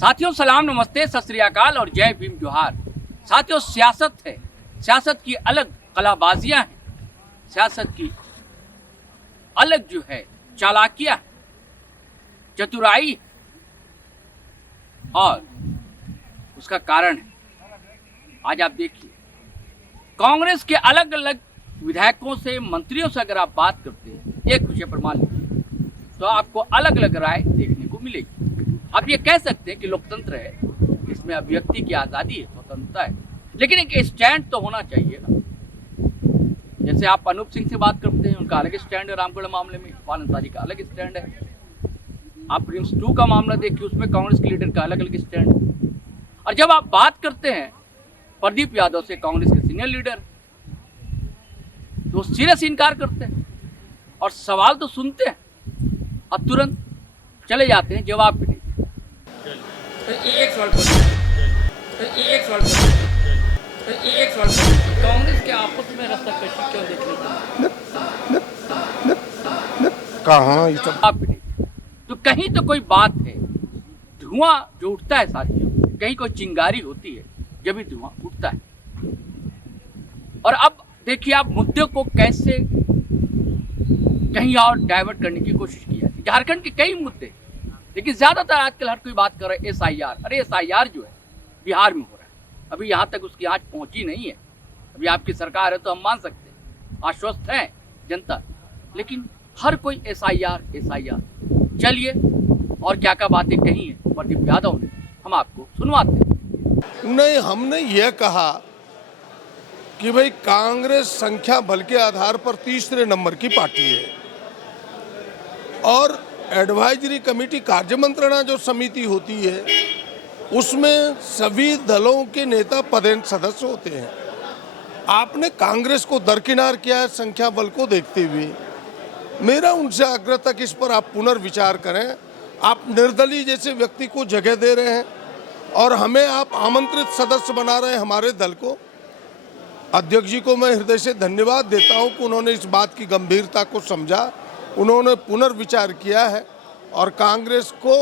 साथियों सलाम नमस्ते सत श्री अकाल और जय भीम जोहार। साथियों सियासत है, सियासत की अलग कलाबाजियां हैं, सियासत की अलग जो है चालाकियां, चतुराई और उसका कारण है। आज आप देखिए कांग्रेस के अलग अलग विधायकों से, मंत्रियों से अगर आप बात करते हैं एक विषय पर मान लीजिए तो आपको अलग अलग राय देखने को मिलेगी। आप ये कह सकते हैं कि लोकतंत्र है, इसमें अभिव्यक्ति की आज़ादी है, स्वतंत्रता है, लेकिन एक स्टैंड तो होना चाहिए ना। जैसे आप अनूप सिंह से बात करते हैं, उनका अलग स्टैंड है रामगढ़ मामले में, इरफान अंसारी का अलग स्टैंड है। आप रिम्स 2 का मामला देखिए, उसमें कांग्रेस के लीडर का अलग अलग स्टैंड है। और जब आप बात करते हैं प्रदीप यादव से, कांग्रेस के सीनियर लीडर, तो सिरे से इनकार करते हैं और सवाल तो सुनते हैं और तुरंत चले जाते हैं, जवाब भी नहीं। एक सवाल कांग्रेस के आपस में रस्साकशी क्यों देखने को कहाँ ये सब आप भी नहीं। तो कहीं तो कोई बात है, धुआं जो उठता है साथियों, कहीं कोई चिंगारी होती है जब भी धुआं उठता है। और अब देखिए आप मुद्दे को कैसे कहीं और डाइवर्ट करने की कोशिश की जाती है। झारखंड के कई मुद्दे, लेकिन ज्यादातर आजकल हर कोई बात कर रहा है SIR। अरे SIR जो है बिहार में हो रहा है, अभी यहाँ तक उसकी आँच पहुँची नहीं है। अभी आपकी सरकार है तो हम मान सकते हैं, आश्वस्त है जनता, लेकिन हर कोई SIR। चलिए और क्या क्या बातें कही है प्रदीप यादव ने, हम आपको सुनवाते हैं। नहीं, हमने ये कहा कि भाई कांग्रेस संख्या बल के आधार पर तीसरे नंबर की पार्टी है और एडवाइजरी कमेटी कार्य मंत्रणा जो समिति होती है उसमें सभी दलों के नेता पदेन सदस्य होते हैं। आपने कांग्रेस को दरकिनार किया है संख्या बल को देखते हुए। मेरा उनसे आग्रह था कि इस पर आप पुनर्विचार करें। आप निर्दलीय जैसे व्यक्ति को जगह दे रहे हैं और हमें आप आमंत्रित सदस्य बना रहे हैं हमारे दल को। अध्यक्ष जी को मैं हृदय से धन्यवाद देता हूं कि उन्होंने इस बात की गंभीरता को समझा, उन्होंने पुनर्विचार किया है और कांग्रेस को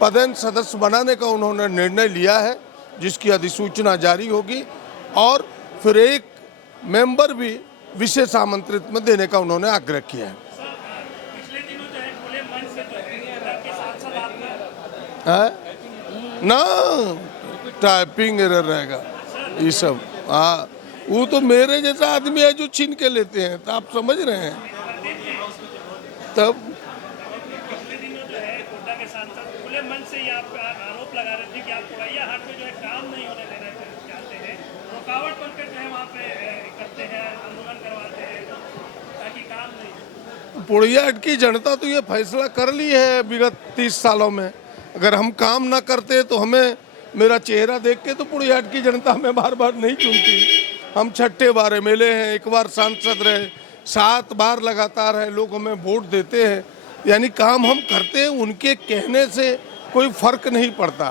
पदेन सदस्य बनाने का उन्होंने निर्णय लिया है, जिसकी अधिसूचना जारी होगी और फिर एक मेंबर भी विशेष आमंत्रित में देने का उन्होंने आग्रह किया है। ना टाइपिंग एरर रहेगा ये सब। हाँ, वो तो मेरे जैसा आदमी है जो छीन के लेते हैं, तो आप समझ रहे हैं। तब आरोप लगा रहे थे कि आप पुड़ैया हाट में जो है काम नहीं होने देना चाहते हैं, रुकावट बनकर जो है वहाँ पे करते हैं, आंदोलन करवाते हैं ताकि काम नहीं। पुड़ैया हाट की जनता तो ये फैसला कर ली है विगत 30 सालों में। अगर हम काम ना करते तो हमें, मेरा चेहरा देख के तो पुड़ैया हाट की जनता हमें बार बार नहीं चुनती। हम 6ठे बार MLA हैं, 1 बार सांसद रहे, 7 बार लगातार है, लोग हमें वोट देते हैं। यानी काम हम करते हैं, उनके कहने से कोई फर्क नहीं पड़ता।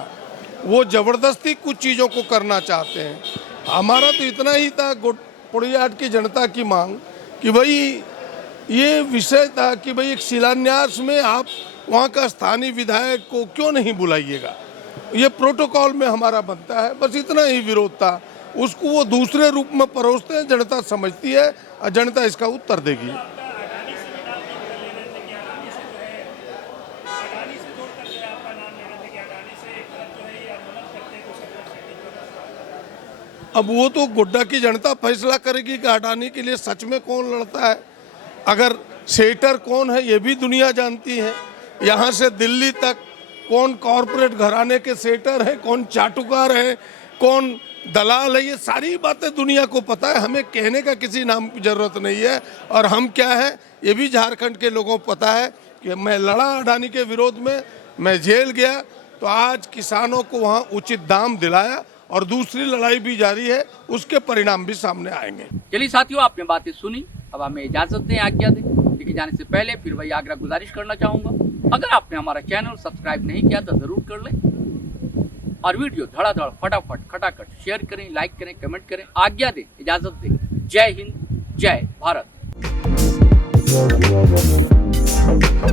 वो जबरदस्ती कुछ चीज़ों को करना चाहते हैं। हमारा तो इतना ही था पुड़ैया हाट की जनता की मांग कि भाई ये विषय था कि भाई एक शिलान्यास में आप वहाँ का स्थानीय विधायक को क्यों नहीं बुलाइएगा, ये प्रोटोकॉल में हमारा बनता है। बस इतना ही विरोध था। उसको वो दूसरे रूप में परोसते हैं, जनता समझती है और जनता इसका उत्तर देगी। अब वो तो गोड्डा की जनता फैसला करेगी कि अडानी के लिए सच में कौन लड़ता है। अगर सेटर कौन है ये भी दुनिया जानती है। यहाँ से दिल्ली तक कौन कॉरपोरेट घराने के सेटर है, कौन चाटुकार है, कौन दलाल है, ये सारी बातें दुनिया को पता है। हमें कहने का किसी नाम की जरूरत नहीं है। और हम क्या है ये भी झारखंड के लोगों को पता है कि मैं लड़ा अडानी के विरोध में, मैं जेल गया, तो आज किसानों को वहाँ उचित दाम दिलाया और दूसरी लड़ाई भी जारी है, उसके परिणाम भी सामने आएंगे। चलिए साथियों, आपने बातें सुनी, अब हमें इजाजत दें, आज्ञा दें। लेकिन जाने से पहले फिर वही आग्रह गुजारिश करना चाहूँगा, अगर आपने हमारा चैनल सब्सक्राइब नहीं किया तो ज़रूर कर लें और वीडियो धड़ाधड़ फटाफट खटाखट शेयर करें, लाइक करें, कमेंट करें। आज्ञा दें, इजाज़त दें। जय हिंद, जय भारत।